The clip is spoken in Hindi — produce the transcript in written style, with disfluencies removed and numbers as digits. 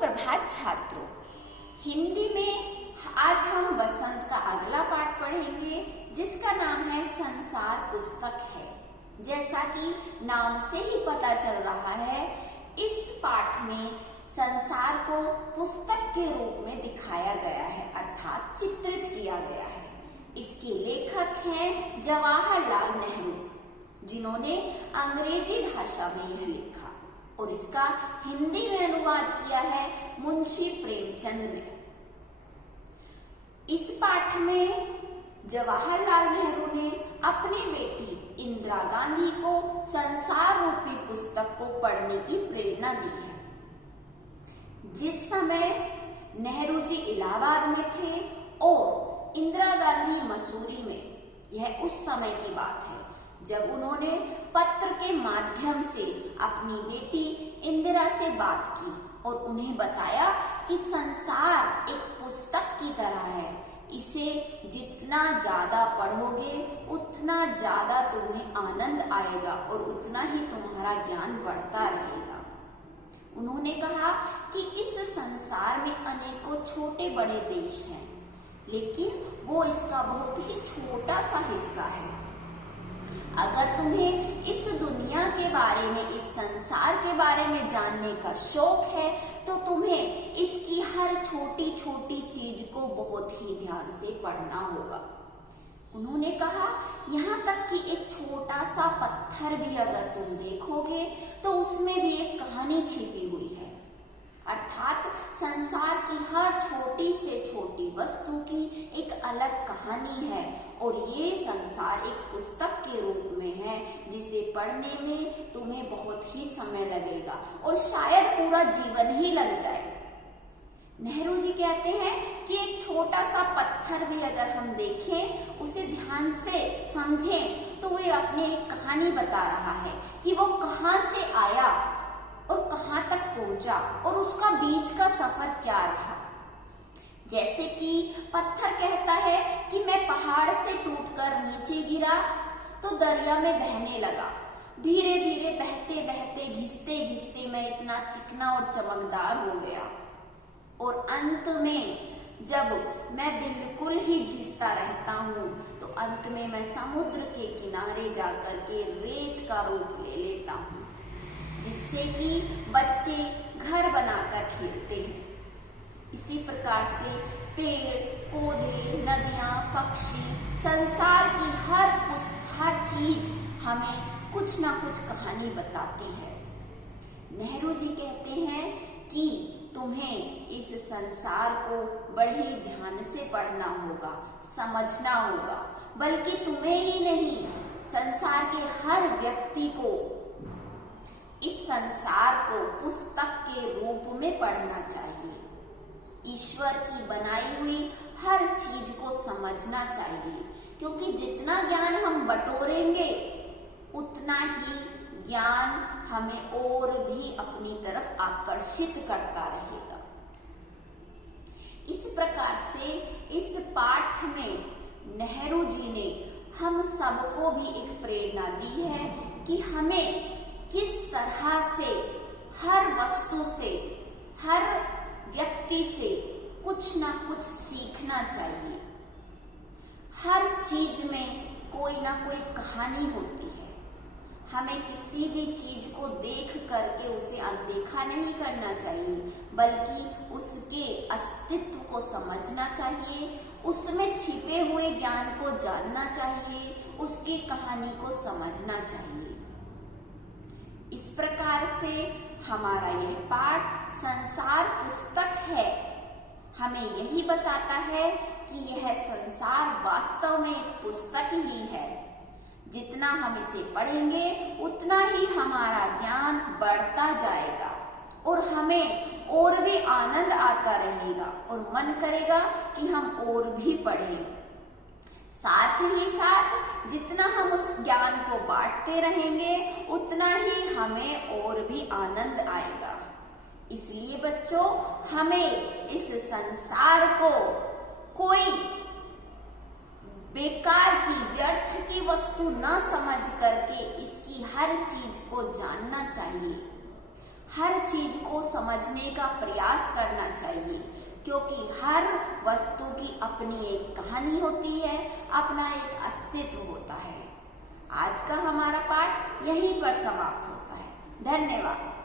सुप्रभात छात्रों, हिंदी में आज हम बसंत का अगला पाठ पढ़ेंगे जिसका नाम है संसार पुस्तक है। जैसा कि नाम से ही पता चल रहा है, इस पाठ में संसार को पुस्तक के रूप में दिखाया गया है, अर्थात चित्रित किया गया है। इसके लेखक हैं जवाहरलाल नेहरू, जिन्होंने अंग्रेजी भाषा में यह लिखा, और इसका हिंदी में अनुवाद किया है मुंशी प्रेमचंद ने। इस पाठ में जवाहरलाल नेहरू ने अपनी बेटी इंदिरा गांधी को संसार रूपी पुस्तक को पढ़ने की प्रेरणा दी है। जिस समय नेहरू जी इलाहाबाद में थे और इंदिरा गांधी मसूरी में, यह उस समय की बात है जब उन्होंने पत्र के माध्यम से अपनी बेटी इंदिरा से बात की और उन्हें बताया कि संसार एक पुस्तक की तरह है, इसे जितना ज्यादा पढ़ोगे उतना ज्यादा तुम्हें आनंद आएगा और उतना ही तुम्हारा ज्ञान बढ़ता रहेगा। उन्होंने कहा कि इस संसार में अनेकों छोटे बड़े देश हैं, लेकिन वो इसका बहुत ही छोटा सा हिस्सा है। अगर तुम्हें इस दुनिया के बारे में, इस संसार के बारे में जानने का शौक है तो तुम्हें इसकी हर छोटी छोटी चीज को बहुत ही ध्यान से पढ़ना होगा। उन्होंने कहा यहाँ तक कि एक छोटा सा पत्थर भी अगर तुम देखोगे तो उसमें भी एक कहानी छिपी हुई है, अर्थात संसार की हर छोटी से छोटी वस्तु की एक अलग कहानी है और ये संसार एक पुस्तक के रूप में है जिसे पढ़ने में तुम्हें बहुत ही समय लगेगा और शायद पूरा जीवन ही लग जाए। नेहरू जी कहते हैं कि एक छोटा सा पत्थर भी अगर हम देखें, उसे ध्यान से समझें, तो वे अपनी एक कहानी बता रहा है कि वो कहाँ से आया और कहाँ तक पहुंचा और उसका बीच का सफर क्या रहा। जैसे कि पत्थर कहता है कि मैं पहाड़ से टूटकर नीचे गिरा तो दरिया में बहने लगा, धीरे धीरे बहते बहते घिसते घिसते मैं इतना चिकना और चमकदार हो गया और अंत में जब मैं बिल्कुल ही घिसता रहता हूँ तो अंत में मैं समुद्र के किनारे जाकर के रेत का रूप ले लेता हूँ, जिससे कि बच्चे घर बनाकर खेलते हैं। इसी प्रकार से पेड़ पौधे, नदियाँ, पक्षी, संसार की हर चीज हमें कुछ ना कुछ कहानी बताती है। नेहरू जी कहते हैं कि तुम्हें इस संसार को बड़े ध्यान से पढ़ना होगा, समझना होगा, बल्कि तुम्हें ही नहीं, संसार के हर व्यक्ति को इस संसार को पुस्तक के रूप में पढ़ना चाहिए। ईश्वर की बनाई हुई हर चीज को समझना चाहिए, क्योंकि जितना ज्ञान हम बटोरेंगे उतना ही ज्ञान हमें और भी अपनी तरफ आकर्षित करता रहेगा। इस प्रकार से इस पाठ में नेहरू जी ने हम सबको भी एक प्रेरणा दी है कि हमें किस तरह से हर वस्तु से, हर व्यक्ति से कुछ ना कुछ सीखना चाहिए। हर चीज में कोई ना कोई कहानी होती है। हमें किसी भी चीज को देख करके उसे अनदेखा नहीं करना चाहिए, बल्कि उसके अस्तित्व को समझना चाहिए, उसमें छिपे हुए ज्ञान को जानना चाहिए, उसकी कहानी को समझना चाहिए। इस प्रकार से हमारा यह पाठ संसार पुस्तक है, हमें यही बताता है कि यह संसार वास्तव में एक पुस्तक ही है। जितना हम इसे पढ़ेंगे उतना ही हमारा ज्ञान बढ़ता जाएगा और हमें और भी आनंद आता रहेगा और मन करेगा कि हम और भी पढ़ें। साथ ही साथ जितना हम उस ज्ञान को बांटते रहेंगे उतना ही हमें और भी आनंद आएगा। इसलिए बच्चों, हमें इस संसार को कोई बेकार की, व्यर्थ की वस्तु न समझ करके इसकी हर चीज को जानना चाहिए। हर चीज को समझने का प्रयास करना चाहिए, क्योंकि हर वस्तु की अपनी एक कहानी होती है, अपना एक अस्तित्व होता है। आज का हमारा पाठ यहीं पर समाप्त होता है। धन्यवाद।